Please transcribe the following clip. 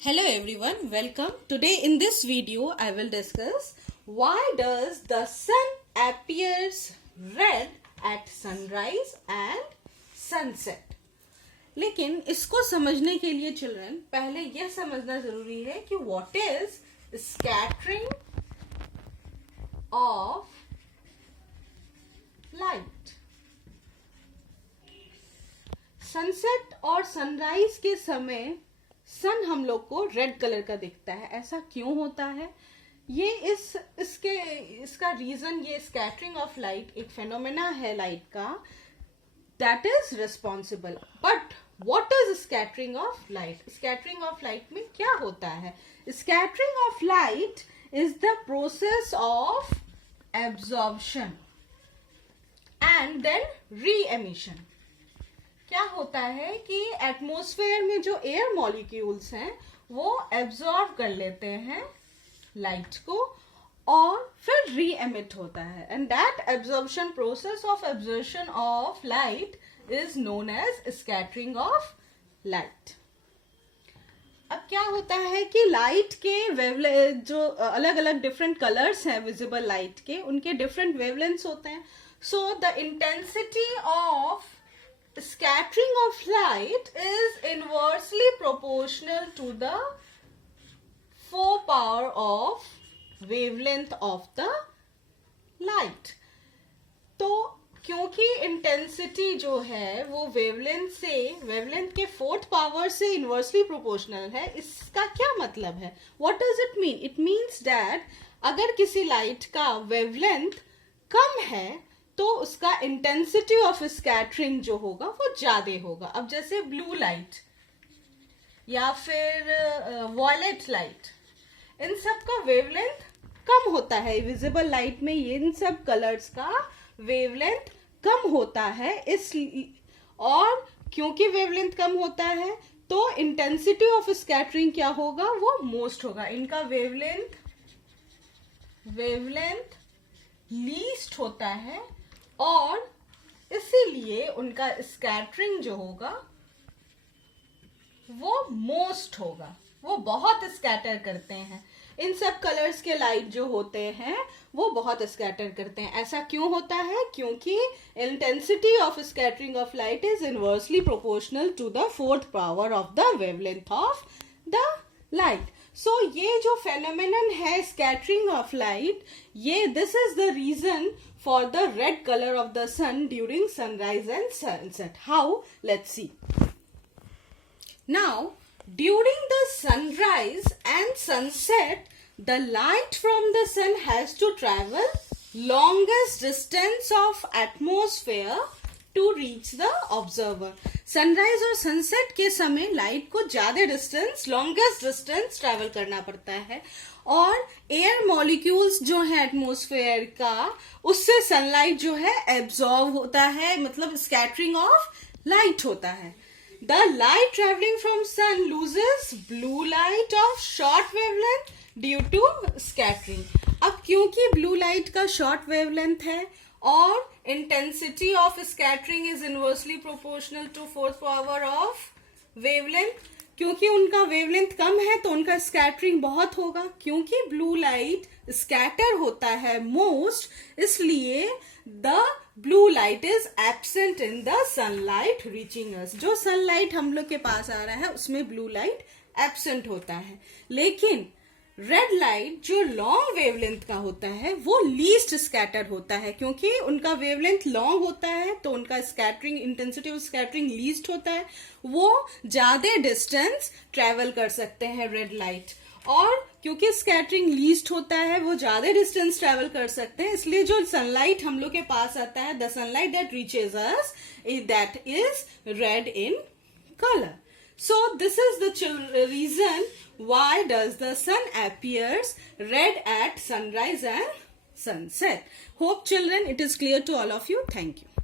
Hello everyone, welcome. Today in this video I will discuss why does the sun appears red at sunrise and sunset. लेकिन इसको समझने के लिए children पहले यह समझना जरूरी है कि what is scattering of light. Sunset और सनराइज के समय सन हम लोग को रेड कलर का दिखता है. ऐसा क्यों होता है? ये इसका रीजन, ये स्कैटरिंग ऑफ लाइट एक फेनोमेना है लाइट का, that is responsible. But what is scattering of light? Scattering of light में क्या होता है? Scattering of light is the process of absorption and then re emission. क्या होता है कि एटमॉस्फेयर में जो एयर मॉलिक्यूल्स हैं वो एब्जॉर्ब कर लेते हैं लाइट को और फिर री एमिट होता है, and that absorption process of absorption of light is known as scattering of light. अब क्या होता है कि लाइट के जो अलग अलग डिफरेंट कलर्स हैं विजिबल लाइट के, उनके डिफरेंट वेवलेंथ्स होते हैं. So the intensity of scattering of light is inversely proportional to the 4 power of wavelength of the light. तो क्योंकि इंटेंसिटी जो है वो वेवलेंथ के 4th पावर से इनवर्सली प्रोपोर्शनल है, इसका क्या मतलब है? What does it mean? It means that अगर किसी लाइट का वेवलेंथ कम है तो उसका इंटेंसिटी ऑफ स्कैटरिंग जो होगा वो ज्यादा होगा. अब जैसे ब्लू लाइट या फिर वॉयलेट लाइट, इन सब का वेवलेंथ कम होता है. विजिबल लाइट में इन सब कलर्स का वेवलेंथ कम होता है, और क्योंकि वेवलेंथ कम होता है तो इंटेंसिटी ऑफ स्कैटरिंग क्या होगा? वो मोस्ट होगा. इनका वेवलेंथ लीस्ट होता है और इसीलिए उनका स्कैटरिंग जो होगा वो मोस्ट होगा. वो बहुत स्कैटर करते हैं. इन सब कलर्स के लाइट जो होते हैं वो बहुत स्कैटर करते हैं. ऐसा क्यों होता है? क्योंकि intensity of scattering of light is inversely proportional to the 4th power of the wavelength of the light. So ये जो फेनोमेनन है स्कैटरिंग ऑफ लाइट, ये this is the reason for the red color of the sun during sunrise and sunset. How? Let's see. Now, during the sunrise and sunset, the light from the sun has to travel longest distance of atmosphere to reach the observer. Sunrise और sunset के समय light को ज्यादा distance, longest distance travel करना पड़ता है, और air molecules जो है एटमॉस्फेयर का, उससे सनलाइट जो है एब्जॉर्ब होता है, मतलब स्कैटरिंग ऑफ लाइट होता है. The light travelling from sun loses blue light of short wavelength due to scattering. अब क्योंकि ब्लू लाइट का शॉर्ट वेवलेंथ है और intensity of scattering is inversely proportional to 4th power of wavelength, क्योंकि उनका wavelength कम है तो उनका स्कैटरिंग बहुत होगा. क्योंकि ब्लू लाइट स्कैटर होता है मोस्ट, इसलिए the blue light is absent in the sunlight reaching us. जो सनलाइट हम लोग के पास आ रहा है उसमें ब्लू लाइट एब्सेंट होता है. लेकिन रेड लाइट जो लॉन्ग वेवलेंथ का होता है वो लीस्ट स्कैटर होता है. क्योंकि उनका वेवलेंथ लॉन्ग होता है तो उनका scattering, intensity of scattering least होता है. वो ज्यादा डिस्टेंस ट्रेवल कर सकते हैं रेड लाइट, और क्योंकि स्कैटरिंग लीस्ट होता है वो ज्यादा डिस्टेंस ट्रेवल कर सकते हैं, इसलिए जो सनलाइट हम लोग के पास आता है, the sunlight that reaches us, that is red in color. So this is the reason why does the sun appears red at sunrise and sunset. Hope children it is clear to all of you. Thank you.